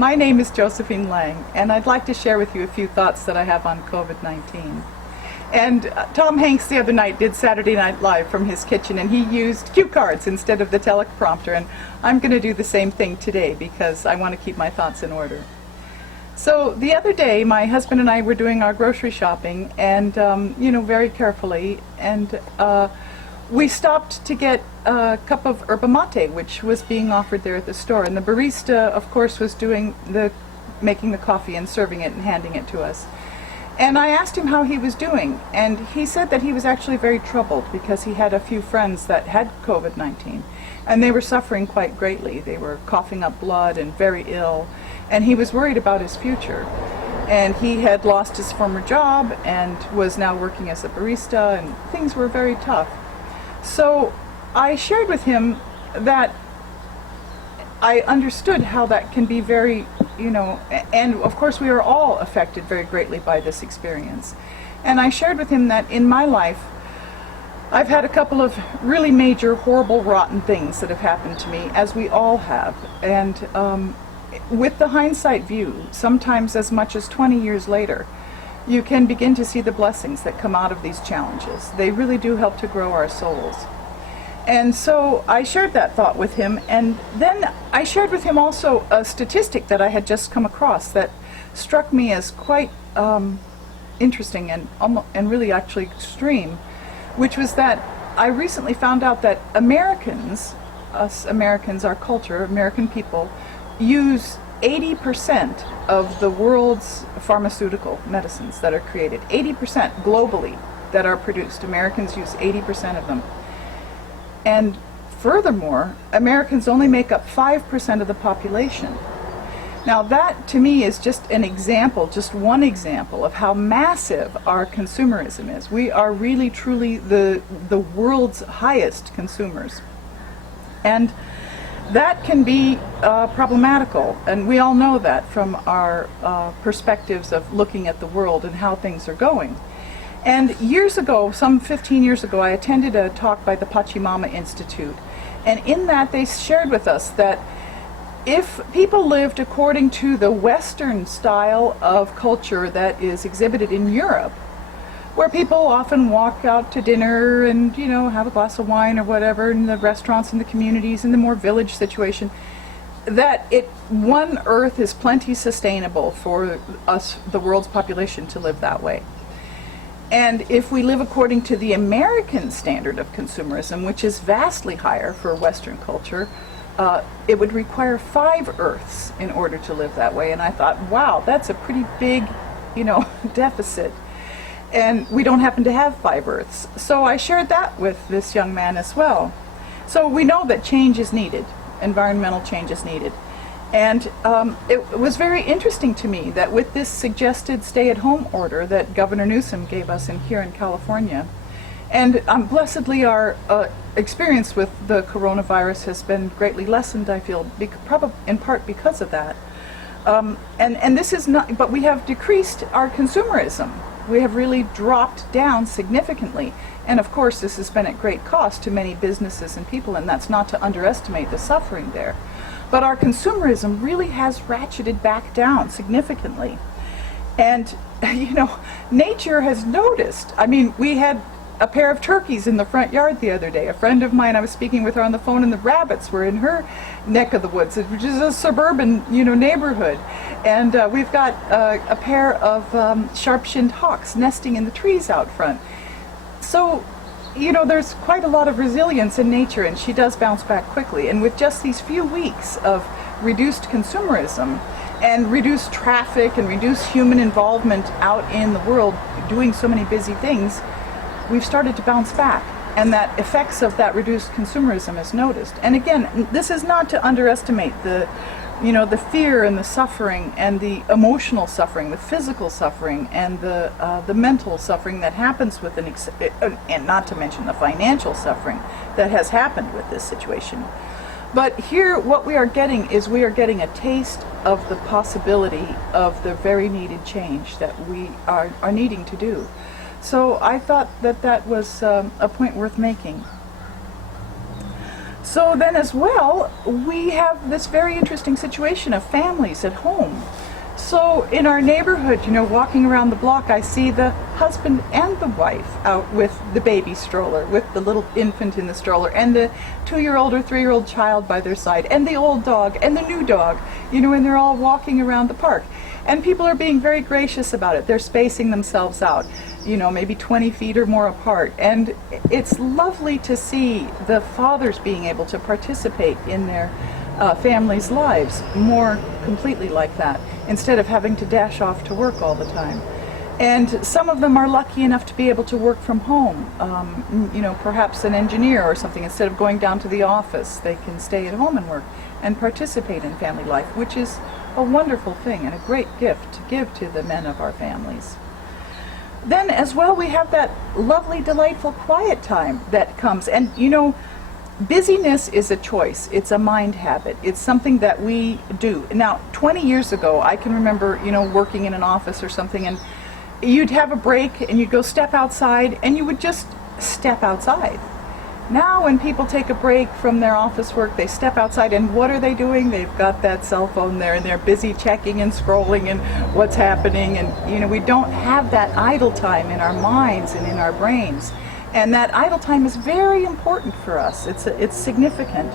My name is Josephine Lang, and I'd like to share with you a few thoughts that I have on COVID-19. And Tom Hanks the other night did Saturday Night Live from his kitchen, and he used cue cards instead of the teleprompter, and I'm going to do the same thing today because I want to keep my thoughts in order. So the other day, my husband and I were doing our grocery shopping, and very carefully, and we stopped to get a cup of yerba mate, which was being offered there at the store, and the barista, of course, was making the coffee and serving it and handing it to us. And I asked him how he was doing, and he said that he was actually very troubled because he had a few friends that had COVID-19, and they were suffering quite greatly. They were coughing up blood and very ill, and he was worried about his future. And he had lost his former job and was now working as a barista, and things were very tough. So I shared with him that I understood how that can be very, and of course we are all affected very greatly by this experience. And I shared with him that in my life, I've had a couple of really major, horrible, rotten things that have happened to me, as we all have. And with the hindsight view, sometimes as much as 20 years later, you can begin to see the blessings that come out of these challenges. They really do help to grow our souls. And so I shared that thought with him, and then I shared with him also a statistic that I had just come across that struck me as quite interesting and really actually extreme, which was that I recently found out that Americans, our culture, American people, use 80% of the world's pharmaceutical medicines that are created. 80% globally that are produced. Americans use 80% of them. And furthermore, Americans only make up 5% of the population. Now that, to me, is just an example, just one example of how massive our consumerism is. We are really, truly the world's highest consumers. And that can be problematical, and we all know that from our perspectives of looking at the world and how things are going. And years ago, some 15 years ago, I attended a talk by the Pachamama Institute, and in that they shared with us that if people lived according to the Western style of culture that is exhibited in Europe, where people often walk out to dinner and, have a glass of wine or whatever in the restaurants in the communities, in the more village situation, that one Earth is plenty sustainable for us, the world's population, to live that way. And if we live according to the American standard of consumerism, which is vastly higher for Western culture, it would require 5 Earths in order to live that way. And I thought, wow, that's a pretty big, deficit. And we don't happen to have 5 Earths. So I shared that with this young man as well. So we know that change is needed, environmental change is needed. And it was very interesting to me that with this suggested stay-at-home order that Governor Newsom gave us here in California, and blessedly our experience with the coronavirus has been greatly lessened, I feel, probably in part because of that. And this is not, but we have decreased our consumerism. We have really dropped down significantly. And of course, this has been at great cost to many businesses and people, and that's not to underestimate the suffering there. But our consumerism really has ratcheted back down significantly. And, nature has noticed. I mean, we had a pair of turkeys in the front yard the other day. A friend of mine, I was speaking with her on the phone, and the rabbits were in her neck of the woods, which is a suburban, neighborhood. And we've got a pair of sharp-shinned hawks nesting in the trees out front. So, there's quite a lot of resilience in nature, and she does bounce back quickly. And with just these few weeks of reduced consumerism and reduced traffic and reduced human involvement out in the world doing so many busy things, we've started to bounce back. And that effects of that reduced consumerism is noticed. And again, this is not to underestimate the fear and the suffering and the emotional suffering, the physical suffering, and the mental suffering that happens with and not to mention the financial suffering that has happened with this situation. But here, what we are getting a taste of the possibility of the very needed change that we are needing to do. So I thought that was a point worth making. So then as well, we have this very interesting situation of families at home. So in our neighborhood, walking around the block, I see the husband and the wife out with the baby stroller, with the little infant in the stroller, and the 2-year-old or 3-year-old child by their side, and the old dog, and the new dog, and they're all walking around the park. And people are being very gracious about it. They're spacing themselves out, maybe 20 feet or more apart. And it's lovely to see the fathers being able to participate in their families' lives more completely like that, instead of having to dash off to work all the time. And some of them are lucky enough to be able to work from home, perhaps an engineer or something. Instead of going down to the office, they can stay at home and work and participate in family life, which is a wonderful thing and a great gift to give to the men of our families. Then as well, we have that lovely, delightful quiet time that comes. And busyness is a choice. It's a mind habit. It's something that we do. Now, 20 years ago, I can remember, working in an office or something, and you'd have a break and you'd go step outside, and you would just step outside. Now, when people take a break from their office work, they step outside, and what are they doing? They've got that cell phone there, and they're busy checking and scrolling and what's happening, and we don't have that idle time in our minds and in our brains. And that idle time is very important for us. It's significant.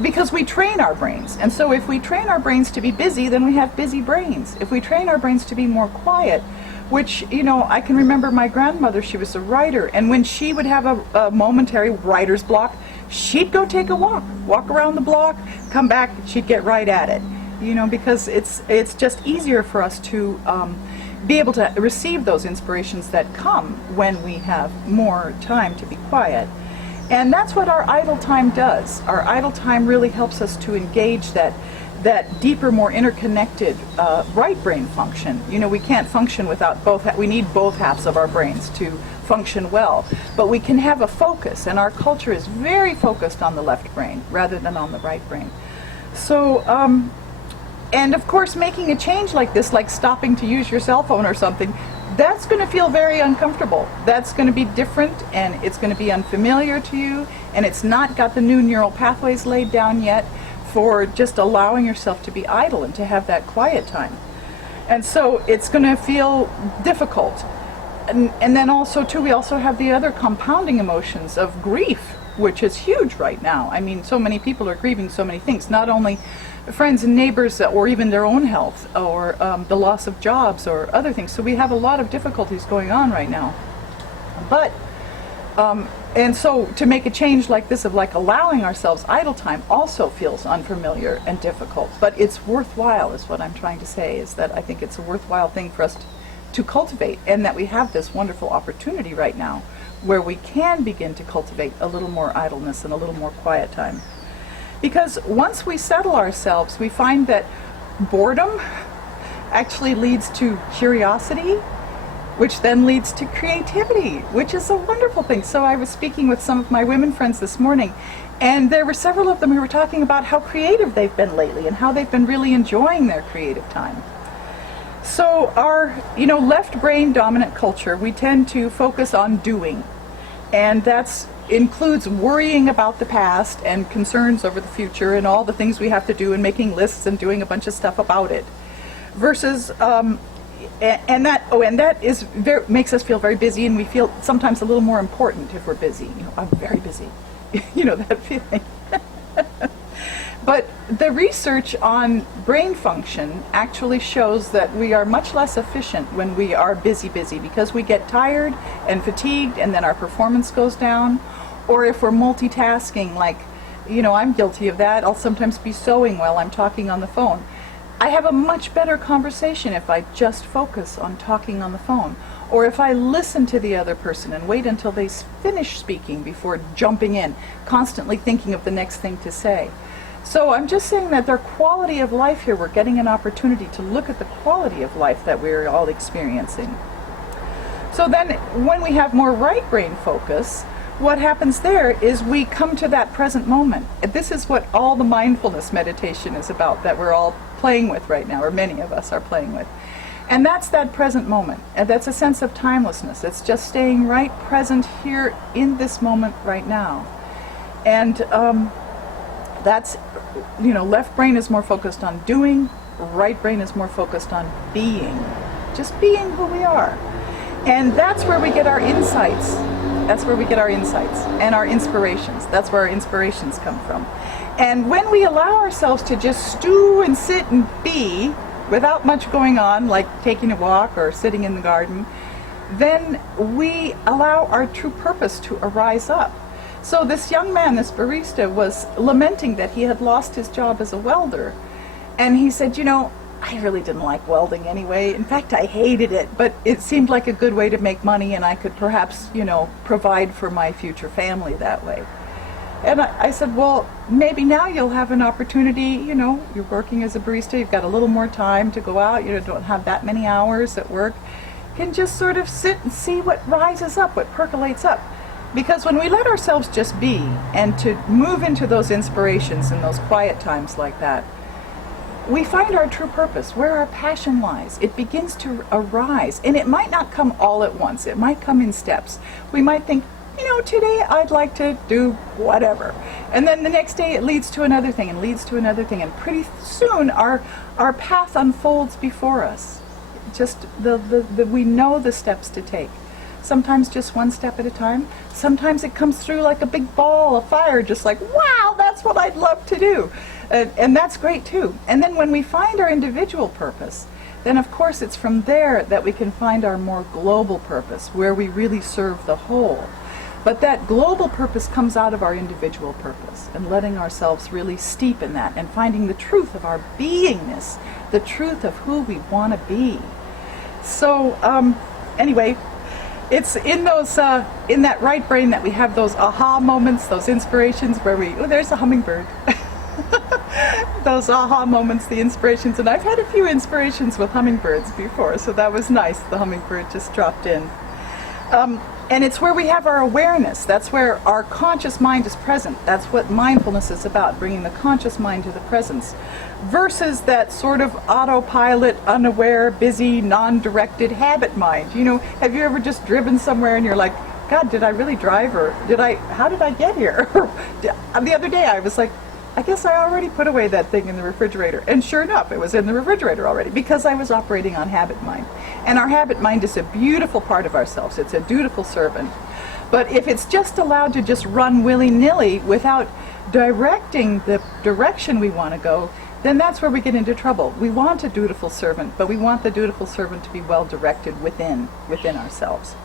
Because we train our brains. And so if we train our brains to be busy, then we have busy brains. If we train our brains to be more quiet, which, I can remember my grandmother, she was a writer, and when she would have a momentary writer's block, she'd go take a walk around the block, come back, she'd get right at it. Because it's just easier for us to be able to receive those inspirations that come when we have more time to be quiet. And that's what our idle time does. Our idle time really helps us to engage that deeper, more interconnected right brain function. We can't function without both. We need both halves of our brains to function well. But we can have a focus, and our culture is very focused on the left brain rather than on the right brain. So, and of course, making a change like this, like stopping to use your cell phone or something, that's going to feel very uncomfortable. That's going to be different, and it's going to be unfamiliar to you, and it's not got the new neural pathways laid down yet for just allowing yourself to be idle and to have that quiet time. And so it's going to feel difficult. And then also, too, we also have the other compounding emotions of grief, which is huge right now. I mean, so many people are grieving so many things, not only friends and neighbors or even their own health or the loss of jobs or other things. So we have a lot of difficulties going on right now. But and so to make a change like this of like allowing ourselves idle time also feels unfamiliar and difficult, but it's worthwhile is what I'm trying to say, is that I think it's a worthwhile thing for us to cultivate, and that we have this wonderful opportunity right now where we can begin to cultivate a little more idleness and a little more quiet time. Because once we settle ourselves, we find that boredom actually leads to curiosity, which then leads to creativity, which is a wonderful thing. So I was speaking with some of my women friends this morning, and there were several of them who were talking about how creative they've been lately and how they've been really enjoying their creative time. So our, left brain dominant culture, we tend to focus on doing, and that includes worrying about the past and concerns over the future and all the things we have to do and making lists and doing a bunch of stuff about it, versus and that is makes us feel very busy, and we feel sometimes a little more important if we're busy. I'm very busy. That feeling. But the research on brain function actually shows that we are much less efficient when we are busy, because we get tired and fatigued, and then our performance goes down. Or if we're multitasking, like, I'm guilty of that. I'll sometimes be sewing while I'm talking on the phone. I have a much better conversation if I just focus on talking on the phone, or if I listen to the other person and wait until they finish speaking before jumping in, constantly thinking of the next thing to say. So I'm just saying that their quality of life here, we're getting an opportunity to look at the quality of life that we're all experiencing. So then when we have more right brain focus, what happens there is we come to that present moment. This is what all the mindfulness meditation is about, that we're all playing with right now, or many of us are playing with. And that's that present moment. And that's a sense of timelessness. It's just staying right present here in this moment right now. And that's, left brain is more focused on doing, right brain is more focused on being. Just being who we are. And that's where we get our insights. That's where we get our insights and our inspirations. That's where our inspirations come from. And when we allow ourselves to just stew and sit and be without much going on, like taking a walk or sitting in the garden, then we allow our true purpose to arise up. So this young man, this barista, was lamenting that he had lost his job as a welder. And he said, I really didn't like welding anyway. In fact, I hated it, but it seemed like a good way to make money, and I could perhaps, provide for my future family that way. And I said, well, maybe now you'll have an opportunity, you're working as a barista, you've got a little more time to go out, you don't have that many hours at work. You can just sort of sit and see what rises up, what percolates up. Because when we let ourselves just be, and to move into those inspirations in those quiet times like that, we find our true purpose, where our passion lies. It begins to arise, and it might not come all at once. It might come in steps. We might think, today I'd like to do whatever. And then the next day it leads to another thing and leads to another thing. And pretty soon our path unfolds before us. Just we know the steps to take. Sometimes just one step at a time. Sometimes it comes through like a big ball of fire, just like, wow, that's what I'd love to do. And that's great too. And then when we find our individual purpose, then of course it's from there that we can find our more global purpose, where we really serve the whole. But that global purpose comes out of our individual purpose, and letting ourselves really steep in that, and finding the truth of our beingness, the truth of who we want to be. So anyway, it's in those in that right brain that we have those aha moments, those inspirations where there's a hummingbird. Those aha moments, the inspirations, and I've had a few inspirations with hummingbirds before, so that was nice. The hummingbird just dropped in. And it's where we have our awareness. That's where our conscious mind is present. That's what mindfulness is about, bringing the conscious mind to the presence, versus that sort of autopilot, unaware, busy, non-directed habit mind. Have you ever just driven somewhere and you're like, God, did I really drive, or how did I get here? The other day I was like, I guess I already put away that thing in the refrigerator. And sure enough, it was in the refrigerator already, because I was operating on habit mind. And our habit mind is a beautiful part of ourselves. It's a dutiful servant. But if it's just allowed to just run willy-nilly without directing the direction we want to go, then that's where we get into trouble. We want a dutiful servant, but we want the dutiful servant to be well directed within ourselves.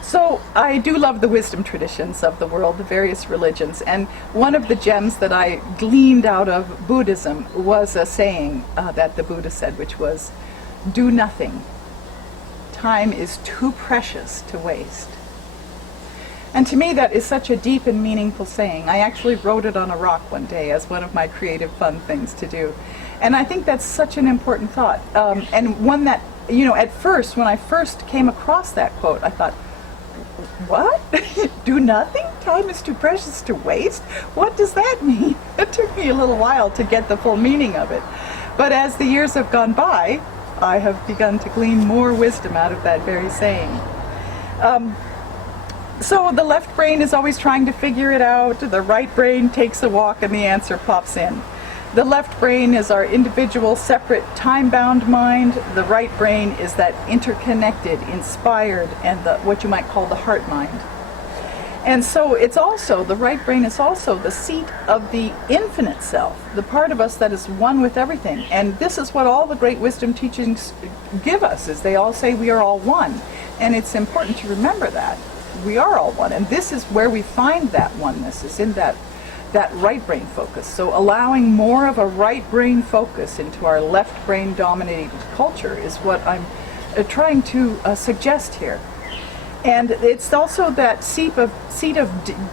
So I do love the wisdom traditions of the world, the various religions, and one of the gems that I gleaned out of Buddhism was a saying that the Buddha said, which was, do nothing. Time is too precious to waste. And to me that is such a deep and meaningful saying. I actually wrote it on a rock one day as one of my creative fun things to do. And I think that's such an important thought. And one that, at first, when I first came across that quote, I thought, what? Do nothing? Time is too precious to waste? What does that mean? It took me a little while to get the full meaning of it. But as the years have gone by, I have begun to glean more wisdom out of that very saying. So the left brain is always trying to figure it out. The right brain takes a walk and the answer pops in. The left brain is our individual, separate, time-bound mind. The right brain is that interconnected, inspired, and what you might call the heart mind. And so the right brain is also the seat of the infinite self, the part of us that is one with everything. And this is what all the great wisdom teachings give us, is they all say we are all one. And it's important to remember that. We are all one. And this is where we find that oneness, is in that right brain focus. So allowing more of a right brain focus into our left brain dominated culture is what I'm trying to suggest here. And it's also that seat of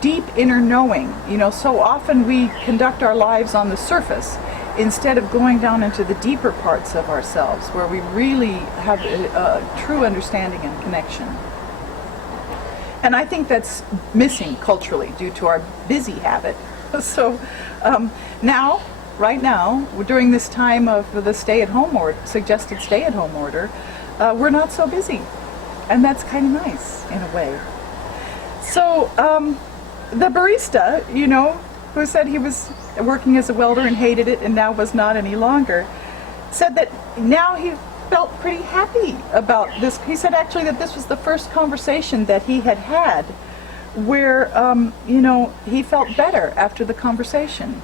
deep inner knowing. So often we conduct our lives on the surface instead of going down into the deeper parts of ourselves, where we really have a true understanding and connection. And I think that's missing culturally due to our busy habit. So now right now, during this time of the stay-at-home order, suggested stay-at-home order, we're not so busy. And that's kind of nice, in a way. So, the barista, you know, who said he was working as a welder and hated it and now was not any longer, said that now he felt pretty happy about this. He said actually that this was the first conversation that he had had where, you know, he felt better after the conversation.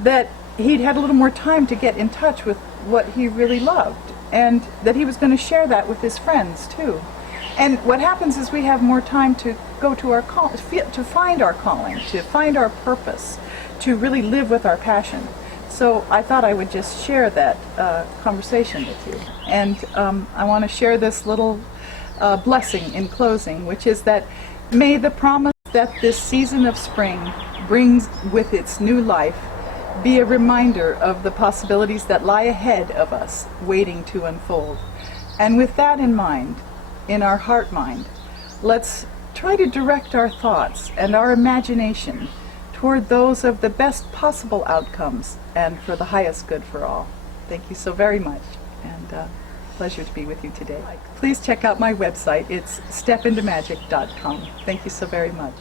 That he'd had a little more time to get in touch with what he really loved, and that he was going to share that with his friends too. And what happens is we have more time to go to our to find our calling, to find our purpose, to really live with our passion. So I thought I would just share that conversation with you. And I want to share this little blessing in closing, which is that may the promise that this season of spring brings with its new life be a reminder of the possibilities that lie ahead of us, waiting to unfold. And with that in mind, in our heart mind, let's try to direct our thoughts and our imagination toward those of the best possible outcomes and for the highest good for all. Thank you so very much, and pleasure to be with you today. Please check out my website. It's stepintomagic.com. Thank you so very much.